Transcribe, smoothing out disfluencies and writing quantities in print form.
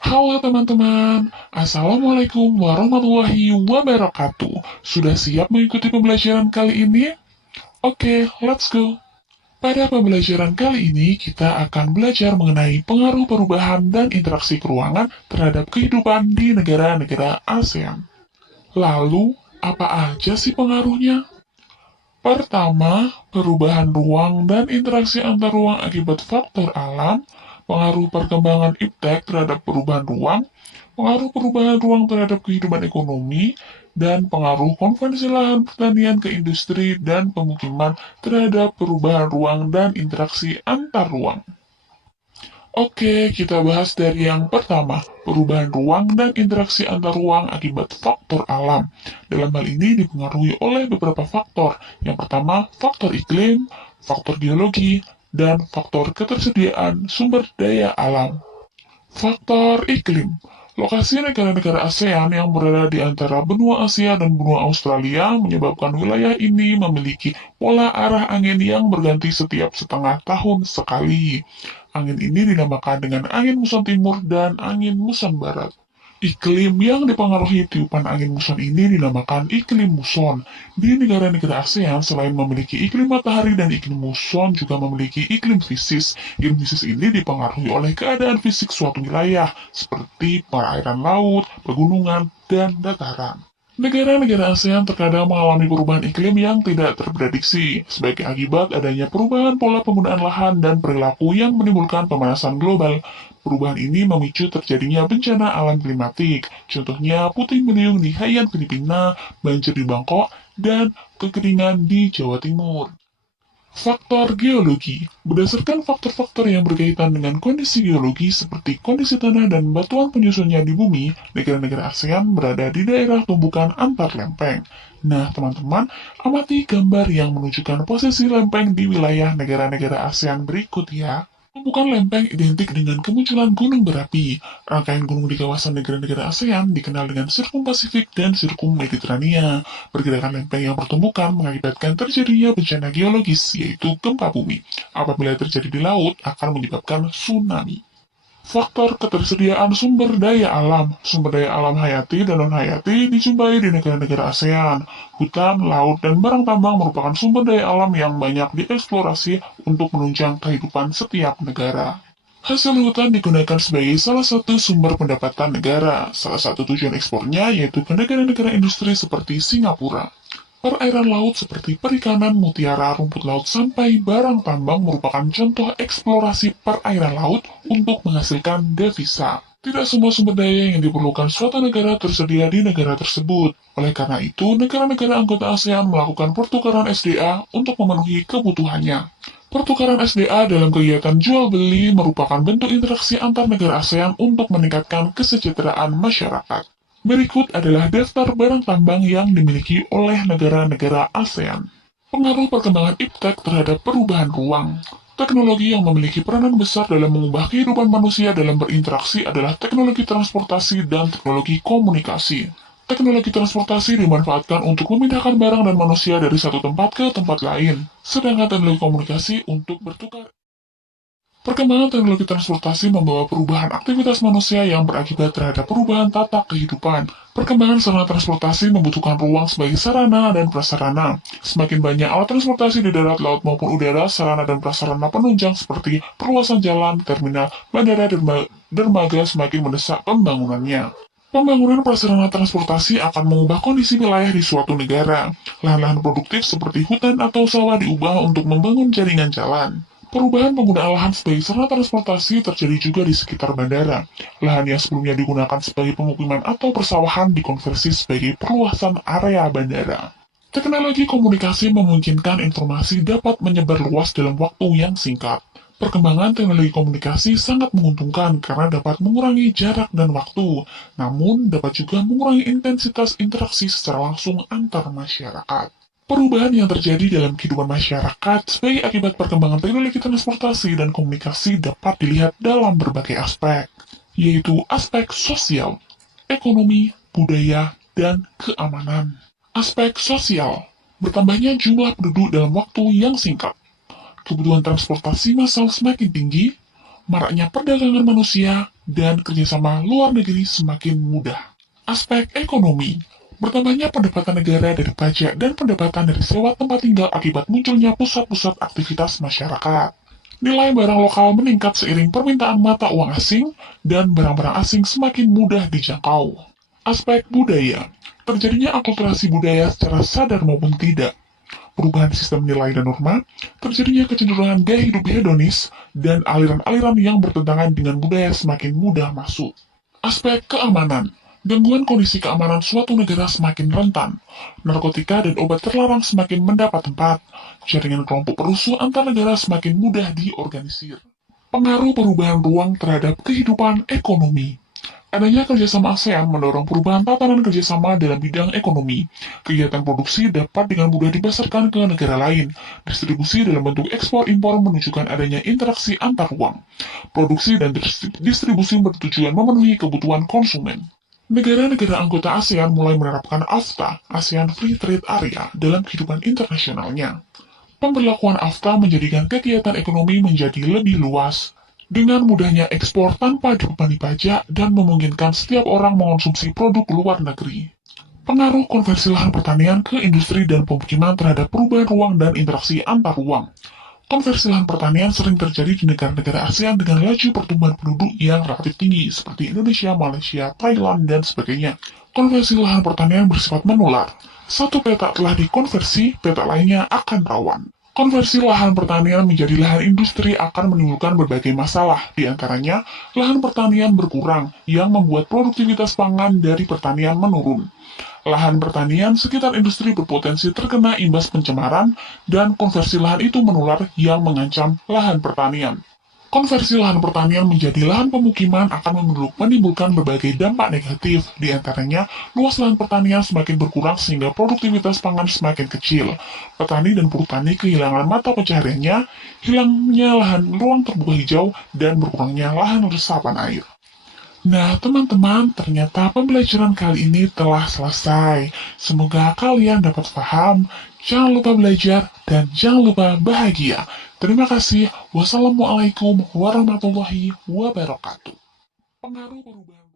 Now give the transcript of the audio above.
Halo teman-teman, Assalamualaikum warahmatullahi wabarakatuh. Sudah siap mengikuti pembelajaran kali ini? Oke, let's go. Pada pembelajaran kali ini, kita akan belajar mengenai pengaruh perubahan dan interaksi keuangan terhadap kehidupan di negara-negara ASEAN. Lalu, apa aja sih pengaruhnya? Pertama, perubahan ruang dan interaksi antar ruang akibat faktor alam, pengaruh perkembangan iptek terhadap perubahan ruang, pengaruh perubahan ruang terhadap kehidupan ekonomi, dan pengaruh konvensi lahan pertanian ke industri dan pemukiman terhadap perubahan ruang dan interaksi antar ruang. Oke, kita bahas dari yang pertama, perubahan ruang dan interaksi antar ruang akibat faktor alam. Dalam hal ini dipengaruhi oleh beberapa faktor. Yang pertama, faktor iklim, faktor geologi, dan faktor ketersediaan sumber daya alam. Faktor iklim. Lokasi negara-negara ASEAN yang berada di antara benua Asia dan benua Australia menyebabkan wilayah ini memiliki pola arah angin yang berganti setiap setengah tahun sekali. Angin ini dinamakan dengan angin muson timur dan angin muson barat. Iklim yang dipengaruhi tiupan angin muson ini dinamakan iklim muson. Di negara-negara ASEAN, selain memiliki iklim matahari dan iklim muson, juga memiliki iklim fisis. Iklim fisis ini dipengaruhi oleh keadaan fisik suatu wilayah, seperti perairan laut, pegunungan, dan dataran. Negara-negara ASEAN terkadang mengalami perubahan iklim yang tidak terprediksi, sebagai akibat adanya perubahan pola penggunaan lahan dan perilaku yang menimbulkan pemanasan global. Perubahan ini memicu terjadinya bencana alam klimatik, contohnya puting beliung di Haiyan, Filipina, banjir di Bangkok, dan kekeringan di Jawa Timur. Faktor geologi. Berdasarkan faktor-faktor yang berkaitan dengan kondisi geologi seperti kondisi tanah dan batuan penyusunnya di bumi, negara-negara ASEAN berada di daerah tumbukan antar lempeng. Nah, teman-teman, amati gambar yang menunjukkan posisi lempeng di wilayah negara-negara ASEAN berikut ya. Tumpukan lempeng identik dengan kemunculan gunung berapi. Rangkaian gunung di kawasan negara-negara ASEAN dikenal dengan Sirkum Pasifik dan Sirkum Mediterania. Pergerakan lempeng yang bertumbukan mengakibatkan terjadinya bencana geologis, yaitu gempa bumi. Apabila terjadi di laut, akan menyebabkan tsunami. Faktor ketersediaan sumber daya alam. Sumber daya alam hayati dan non-hayati dijumpai di negara-negara ASEAN. Hutan, laut, dan barang tambang merupakan sumber daya alam yang banyak dieksplorasi untuk menunjang kehidupan setiap negara. Hasil hutan digunakan sebagai salah satu sumber pendapatan negara. Salah satu tujuan ekspornya yaitu ke negara-negara industri seperti Singapura. Perairan laut seperti perikanan, mutiara, rumput laut, sampai barang tambang merupakan contoh eksplorasi perairan laut untuk menghasilkan devisa. Tidak semua sumber daya yang diperlukan suatu negara tersedia di negara tersebut. Oleh karena itu, negara-negara anggota ASEAN melakukan pertukaran SDA untuk memenuhi kebutuhannya. Pertukaran SDA dalam kegiatan jual-beli merupakan bentuk interaksi antar negara ASEAN untuk meningkatkan kesejahteraan masyarakat. Berikut adalah daftar barang tambang yang dimiliki oleh negara-negara ASEAN. Pengaruh perkembangan iptek terhadap perubahan ruang. Teknologi yang memiliki peranan besar dalam mengubah kehidupan manusia dalam berinteraksi adalah teknologi transportasi dan teknologi komunikasi. Teknologi transportasi dimanfaatkan untuk memindahkan barang dan manusia dari satu tempat ke tempat lain, sedangkan teknologi komunikasi untuk bertukar. Perkembangan teknologi transportasi membawa perubahan aktivitas manusia yang berakibat terhadap perubahan tata kehidupan. Perkembangan sarana transportasi membutuhkan ruang sebagai sarana dan prasarana. Semakin banyak alat transportasi di darat, laut maupun udara, sarana dan prasarana penunjang seperti perluasan jalan, terminal, bandara, dan dermaga semakin mendesak pembangunannya. Pembangunan prasarana transportasi akan mengubah kondisi wilayah di suatu negara. Lahan-lahan produktif seperti hutan atau sawah diubah untuk membangun jaringan jalan. Perubahan penggunaan lahan sebagai sarana transportasi terjadi juga di sekitar bandara. Lahan yang sebelumnya digunakan sebagai pemukiman atau persawahan dikonversi sebagai perluasan area bandara. Teknologi komunikasi memungkinkan informasi dapat menyebar luas dalam waktu yang singkat. Perkembangan teknologi komunikasi sangat menguntungkan karena dapat mengurangi jarak dan waktu, namun dapat juga mengurangi intensitas interaksi secara langsung antar masyarakat. Perubahan yang terjadi dalam kehidupan masyarakat sebagai akibat perkembangan teknologi transportasi dan komunikasi dapat dilihat dalam berbagai aspek, yaitu aspek sosial, ekonomi, budaya, dan keamanan. Aspek sosial, bertambahnya jumlah penduduk dalam waktu yang singkat. Kebutuhan transportasi massal semakin tinggi, maraknya perdagangan manusia, dan kerjasama luar negeri semakin mudah. Aspek ekonomi. Bertambahnya pendapatan negara dari pajak dan pendapatan dari sewa tempat tinggal akibat munculnya pusat-pusat aktivitas masyarakat. Nilai barang lokal meningkat seiring permintaan mata uang asing dan barang-barang asing semakin mudah dijangkau. Aspek budaya. Terjadinya akulturasi budaya secara sadar maupun tidak. Perubahan sistem nilai dan norma, terjadinya kecenderungan gaya hidup hedonis, dan aliran-aliran yang bertentangan dengan budaya semakin mudah masuk. Aspek keamanan. Gangguan kondisi keamanan suatu negara semakin rentan. Narkotika dan obat terlarang semakin mendapat tempat. Jaringan kelompok perusuh antar negara semakin mudah diorganisir. Pengaruh perubahan ruang terhadap kehidupan ekonomi. Adanya kerjasama ASEAN mendorong perubahan tatanan kerjasama dalam bidang ekonomi. Kegiatan produksi dapat dengan mudah dipasarkan ke negara lain. Distribusi dalam bentuk ekspor-impor menunjukkan adanya interaksi antar ruang. Produksi dan distribusi bertujuan memenuhi kebutuhan konsumen. Negara-negara anggota ASEAN mulai menerapkan AFTA, ASEAN Free Trade Area, dalam kehidupan internasionalnya. Pemberlakuan AFTA menjadikan kegiatan ekonomi menjadi lebih luas, dengan mudahnya ekspor tanpa dibebani pajak dan memungkinkan setiap orang mengonsumsi produk luar negeri. Pengaruh konversi lahan pertanian ke industri dan pemukiman terhadap perubahan ruang dan interaksi antar ruang. Konversi lahan pertanian sering terjadi di negara-negara ASEAN dengan laju pertumbuhan penduduk yang relatif tinggi, seperti Indonesia, Malaysia, Thailand, dan sebagainya. Konversi lahan pertanian bersifat menular. Satu peta telah dikonversi, peta lainnya akan rawan. Konversi lahan pertanian menjadi lahan industri akan menimbulkan berbagai masalah, di antaranya lahan pertanian berkurang yang membuat produktivitas pangan dari pertanian menurun. Lahan pertanian sekitar industri berpotensi terkena imbas pencemaran dan konversi lahan itu menular yang mengancam lahan pertanian. Konversi lahan pertanian menjadi lahan pemukiman akan menimbulkan berbagai dampak negatif, di antaranya luas lahan pertanian semakin berkurang sehingga produktivitas pangan semakin kecil. Petani dan buruh tani kehilangan mata pencahariannya, hilangnya lahan ruang terbuka hijau, dan berkurangnya lahan resapan air. Nah, teman-teman, ternyata pembelajaran kali ini telah selesai. Semoga kalian dapat paham. Jangan lupa belajar dan jangan lupa bahagia. Terima kasih. Wassalamualaikum warahmatullahi wabarakatuh. Pengaruh perubahan